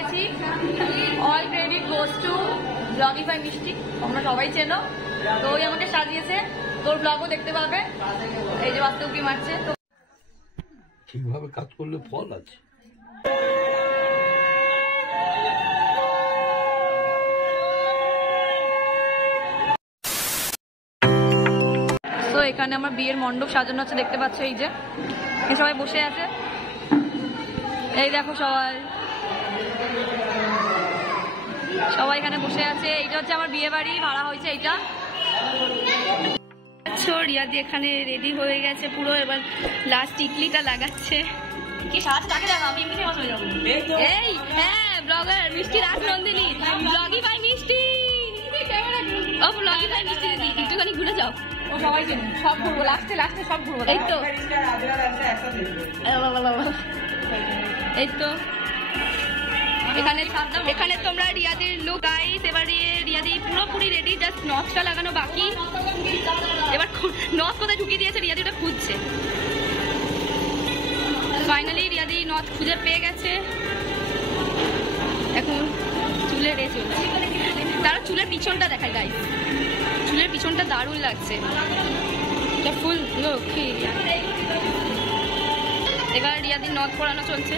গেছি। All credit goes to ব্লগিফাই মিষ্টি, তোমরা সবাই চেনো। তো ওই আমাকে সাজিয়েছে, তোর ব্লগও দেখতে পাবে। এই যে বাস্তব কি মারছে, ঠিকভাবে কাজ করলে ফল আছে। তো এখানে আমার বিয়ের মণ্ডপ সাজানো আছে, দেখতে পাচ্ছ। এই যে সবাই বসে আছে, এই দেখো সবাই সবাই এখানে বসে আছে। এইটা হচ্ছে আমার বিয়ে বাড়ি, ভাড়া হয়েছে এইটা। রিয়াদি এখানে রেডি হয়ে গেছে পুরো, এবার লাস্ট টিকলিটা লাগাচ্ছে। কি সাজ লাগে দেখো, আমি এমনি ফেমাস হয়ে যাবো। এই হ্যাঁ, ব্লগার মিষ্টি রাজনন্দিনী, ব্লগিফাই মিষ্টি। ও ব্লগিফাই মিষ্টি দিদি, একটুখানি ঘুরে যাও। ও সবাই চেনে, সব ঘুরবো, লাস্টে সব ঘুরবো। এই তো এই তো এখানে তোমরা রিয়াদির লুক গাইস। এবার রিয়াদি পুরোপুরি রেডি, জাস্ট নথটা লাগানো বাকি। এবার নথ কোথায় ঢুকিয়ে দিয়েছে, রিয়াদি ওটা খুঁজছে। ফাইনালি রিয়াদি নথ খুঁজে পেয়ে গেছে। এখন চুলে রে চলছে, তারা চুলের পিছনটা দেখায় গাইস, চুলের পিছনটা দারুণ লাগছে, এটা ফুল লক্ষ্মী। এবার রিয়াদির নথ পরানো চলছে।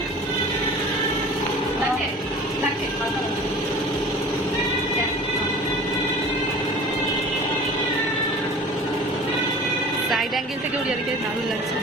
সাইড অ্যাঙ্গেল থেকে রিয়াদিকে দারুণ লাগছে।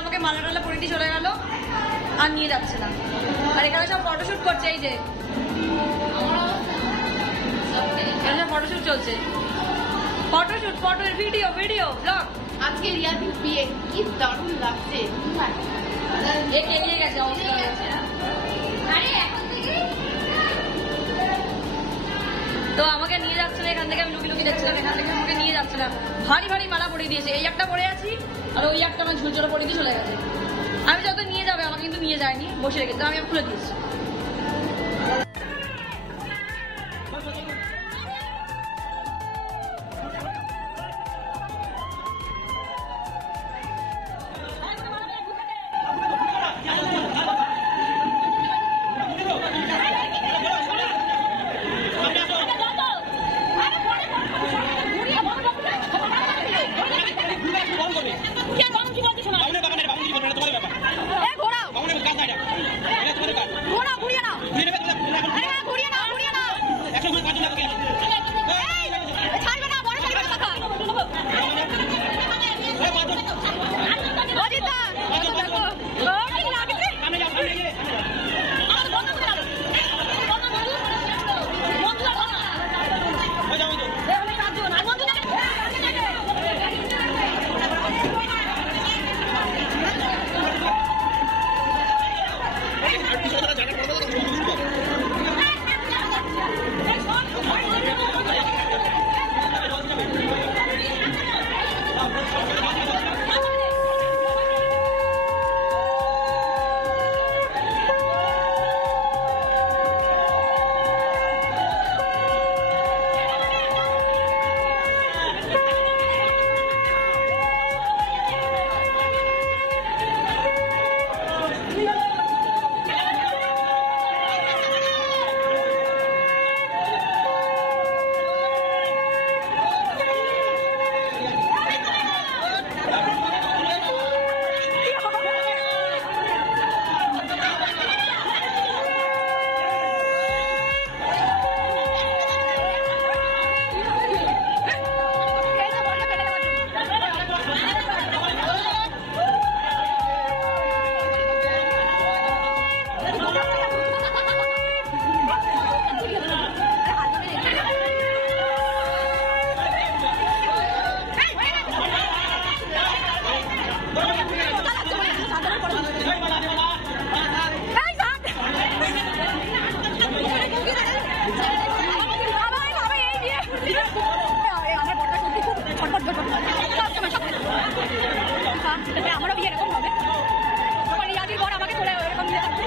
আমাকে মালা টালা পরে দিয়ে চলে গেল, আর নিয়ে যাচ্ছে না। আর এখানে সব ফটোশুট করছে, এই যে ফটোশুট চলছে, ফটোশুট, ভিডিও ব্লগ। আজকে রিয়াদির বিয়ে, কি দারুণ লাগছে। এ নিয়ে গেছে, অবস্থা হয়ে গেছে। তো আমাকে নিয়ে যাচ্ছে না, এখান থেকে আমি লুকি যাচ্ছিলাম, এখান থেকে আমাকে নিয়ে যাচ্ছে না। ভারী মালা পরে দিয়েছে, এই একটা পরে আছি, আর ওই একটা আমার ঝুলঝুলো পরে দিয়ে চলে গেছে। আমি যত নিয়ে যাবে, আমাকে কিন্তু নিয়ে যায়নি, বসে রেখেছে, আমি খুলে দিয়েছি। ঘোড়া আমারও বিয়ে এরকম হবে, রিয়াদির পর আমাকে তোলে এরকম বিয়ে থাকবে।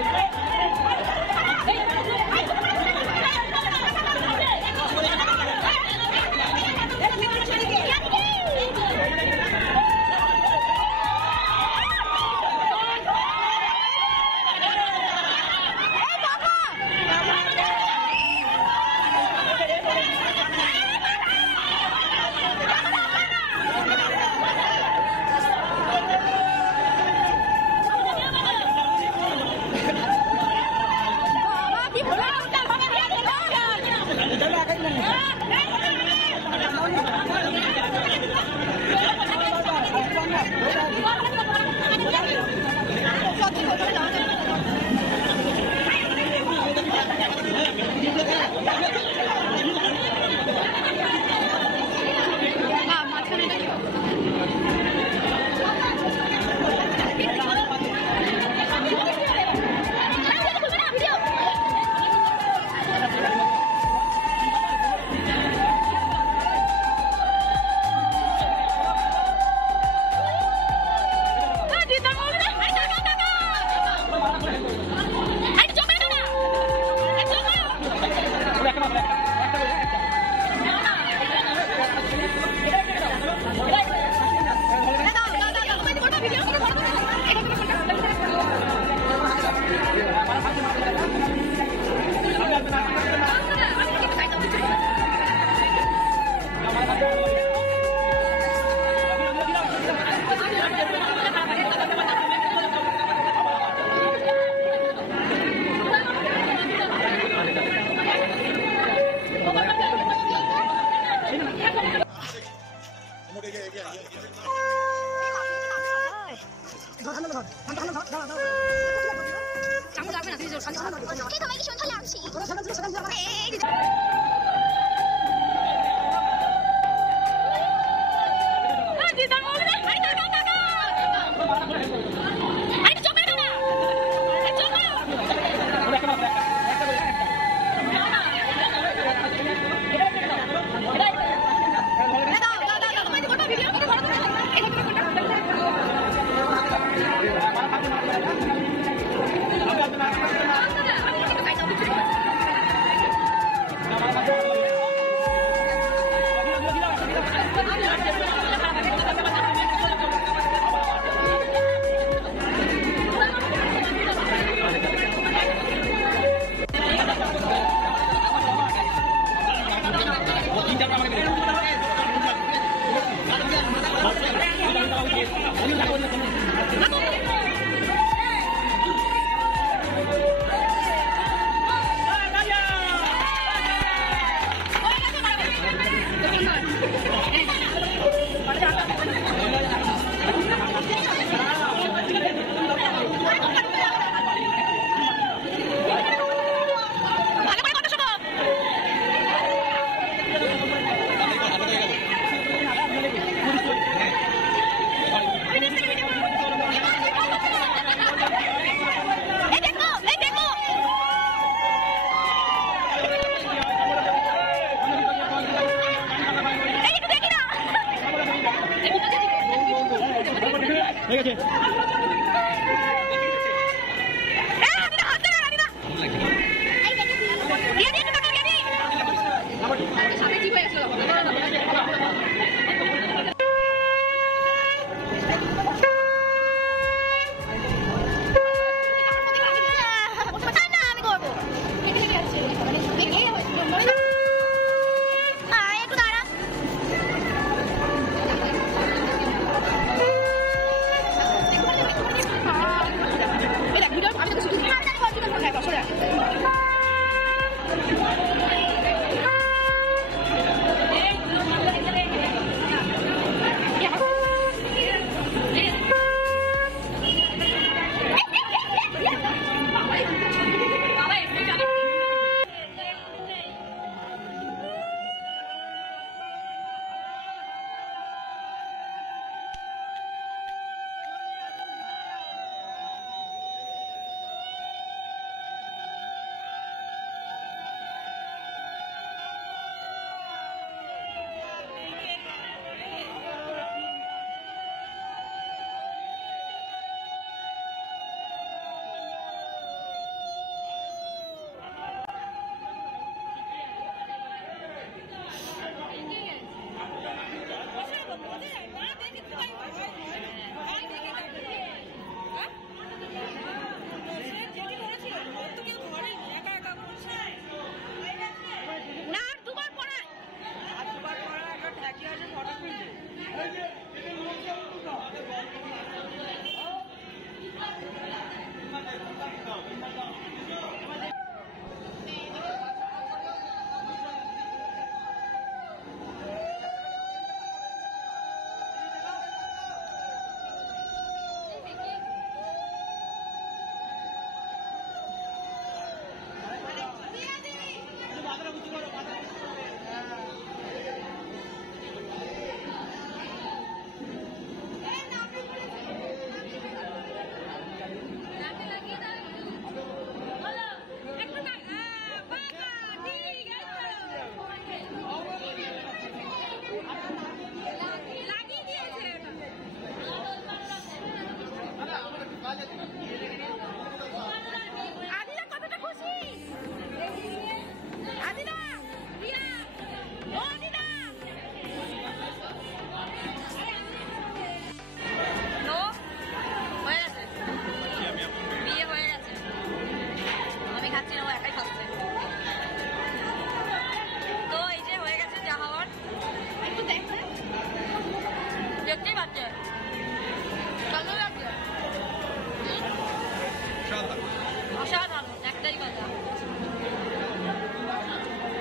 অসাধারণ একটাই কথা।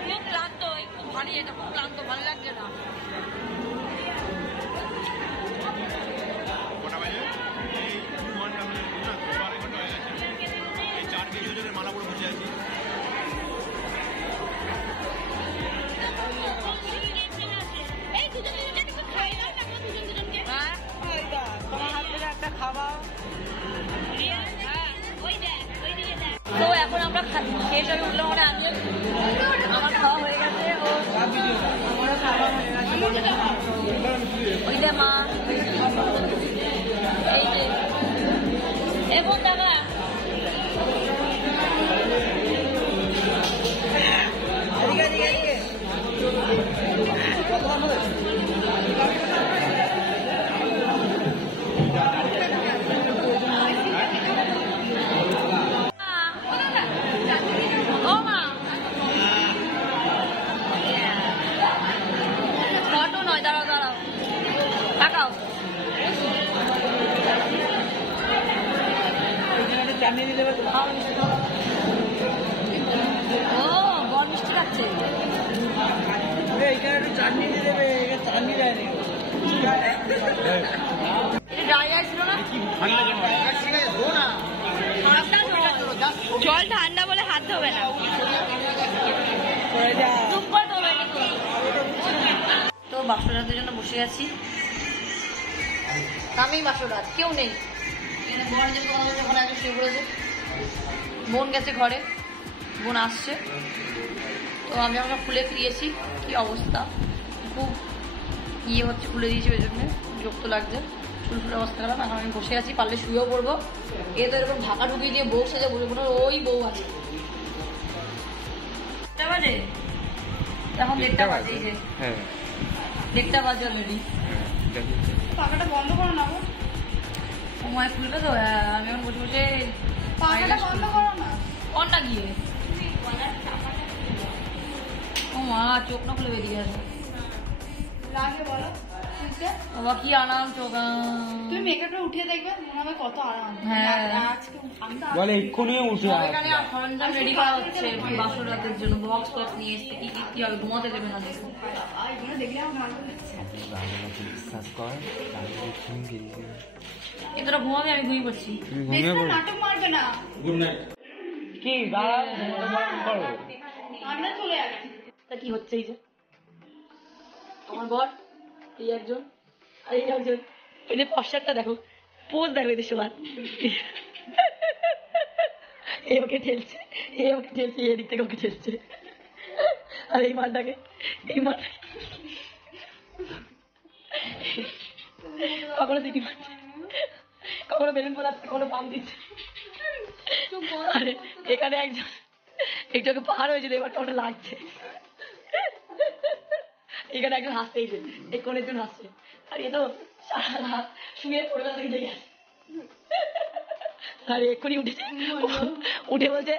খুব ক্লান্ত, খুব ভারী, এটা খুব ক্লান্ত, ভালো লাগছে না। মালা পরে বসে আছি। একটা খাওয়া। তো এখন আমরা খেয়ে সবাই উঠলাম, ওরা আনলে আমার খাওয়া হয়ে গেছে, ও আমারও খাওয়া হয়ে গেছে। ওইটা মা এই যে এবং দাদা জল ঠান্ডা বলে হাত ধোবে না। তো বাসরাতের জন্য বসে আছি, আমি বাসরাত, কেউ নেই। বোন গেছে ঘরে, বোন আসছে। তো আমি আমরা খুলে ফিরিয়েছি, কি অবস্থা, খুব ইয়ে হচ্ছে, খুলে দিয়েছি, ওই জন্য বিরক্ত লাগছে, ফুলফুলের অবস্থা খারাপ। এখন আমি বসে আছি, পারলে শুয়েও পড়বো। এ তো এরকম ঢাকা ঢুকিয়ে দিয়ে বউ সেজে বসে পড়ো, ওই বউ আছে। বাজে এখন 1:30 বাজে, এই যে 1:30 বাজে অলরেডি। পাখাটা বন্ধ করো না, সময় খুলবে তো। আমি এখন বসে বসে পাখাটা বন্ধ করো না, অনটা গিয়ে ও মা চোখ না খুলে বেরিয়ে আসে লাগে। বলো বাবা কি আরাম চোখ, তুমি মেকআপটা উঠিয়ে দেখবে, মনে হবে কত আরাম। হ্যাঁ আজকে বলে এক্ষুনি উঠে এখানে সরঞ্জাম রেডি করা হচ্ছে বাসর রাতের জন্য, বক্স টক্স নিয়ে এসছে, কি কি হবে, ঘুমাতে দেবে না। দেখো এগুলো দেখলে আমার ভালো লাগছে, এতটা ঘুমাবে, আমি ঘুমিয়ে পড়ছি। নাটক মারবে না কি আমরা চলে আসছি। তা কি হচ্ছে, এই যে আমার বর, এই একজন আর এই একজন, এই যে পশ্চাৎটা দেখো, পোজ দেখো এদের সবার, এ ওকে ঠেলছে, এ ওকে ঠেলছে, এদিক থেকে ওকে ঠেলছে। আর এই মালটাকে কখনো সিটি মারছে, কখনো বেলুন ফোলাচ্ছে, কখনো পাম্প দিচ্ছে। আরে এখানে একজনকে পাহাড় হয়েছিল, এবার ওটা লাগছে। এখানে একজন হাসতেইছে, এই কোন একজন হাসছে, আর এ তো সারা রাত শুয়ে পড়বে থেকে দেখে আসে। আর এক্ষুনি উঠেছে, উঠে বলছে